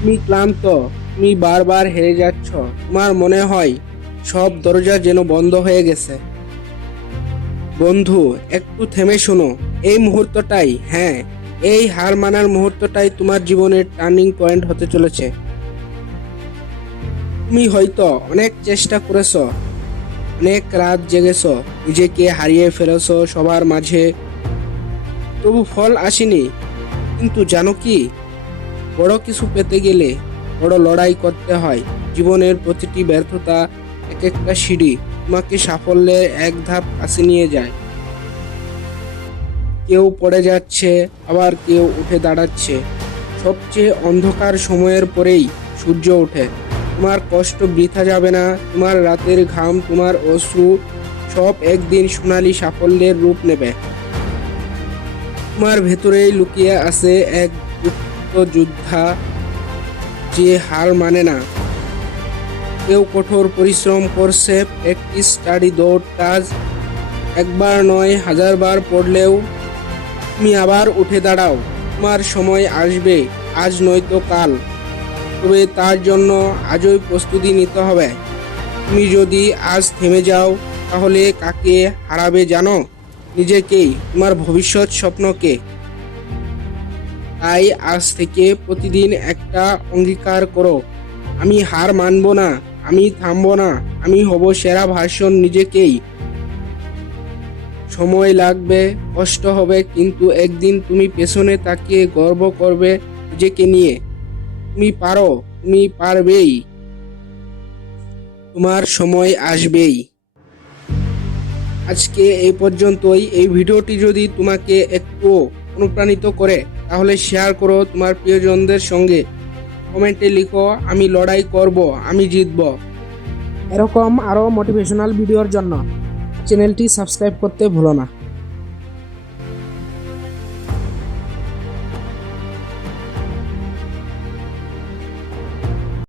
তুমি ক্লান্ত, তুমি বারবার হেরে যাচ্ছ। তোমার মনে হয় সব দরজা যেন বন্ধ হয়ে গেছে। বন্ধু, একটু থেমে শোনো। এই মুহূর্তটাই হ্যাঁ এই হার মানার মুহূর্তটাই তোমার জীবনের টার্নিং পয়েন্ট হতে চলেছে। তুমি হয়তো অনেক চেষ্টা করেছ, অনেক রাত জেগেছ, নিজেকে হারিয়ে ফেলেছ সবার মাঝে। তবু ফল আসেনি। কিন্তু জানো কি? বড় কিছু পেতে গেলে বড় লড়াই করতে হয়। জীবনের প্রতিটি ব্যর্থতা এক একটা সিঁড়ি তোমাকে সাফল্যের এক ধাপ কাছে নিয়ে যায়। কেউ পড়ে যাচ্ছে, আবার কেউ উঠে দাঁড়াচ্ছে। সবচেয়ে অন্ধকার সময়ের পরেই সূর্য ওঠে। তোমার কষ্ট বৃথা যাবে না, তোমার রাতের ঘাম, তোমার অশ্রু সব একদিন সোনালী সাফল্যের রূপ নেবে। তোমার ভেতরেই লুকিয়ে আছে এক যোদ্ধা যে হার মানে না। কেউ কঠোর পরিশ্রম করছে প্র্যাকটিস স্টাডি দৌড় কাজ একবার নয় হাজারবার পড়লেও তুমি আবার উঠে দাঁড়াও। তোমার সময় আসবে, আজ নয়তো কাল। তবে তার জন্য আজই প্রস্তুতি নিতে হবে। তুমি যদি আজ থেমে যাও, তাহলে কাকে হারাবে জানো? নিজেকেই, তোমার ভবিষ্যৎ স্বপ্নকে। তাই আজ থেকে প্রতিদিন একটা অঙ্গীকার করো। আমি হার মানব না, আমি থামবো না, আমি হব সেরা ভাষণ নিজেকেই। সময় লাগবে, কষ্ট হবে, কিন্তু একদিন তুমি পেছনে তাকিয়ে গর্ব করবে নিজেকে নিয়ে। তুমি পারো, তুমি পারবেই। তোমার সময় আসবেই। আজকে এই পর্যন্তই। এই ভিডিওটি যদি তোমাকে একটু অনুপ্রাণিত করে তাহলে শেয়ার করো তোমার প্রিয়জনদের সঙ্গে। কমেন্টে লিখো, আমি লড়াই করব, আমি জিতব। এরকম আরও মোটিভেশনাল ভিডিওর জন্য। চ্যানেলটি সাবস্ক্রাইব করতে ভুলো না।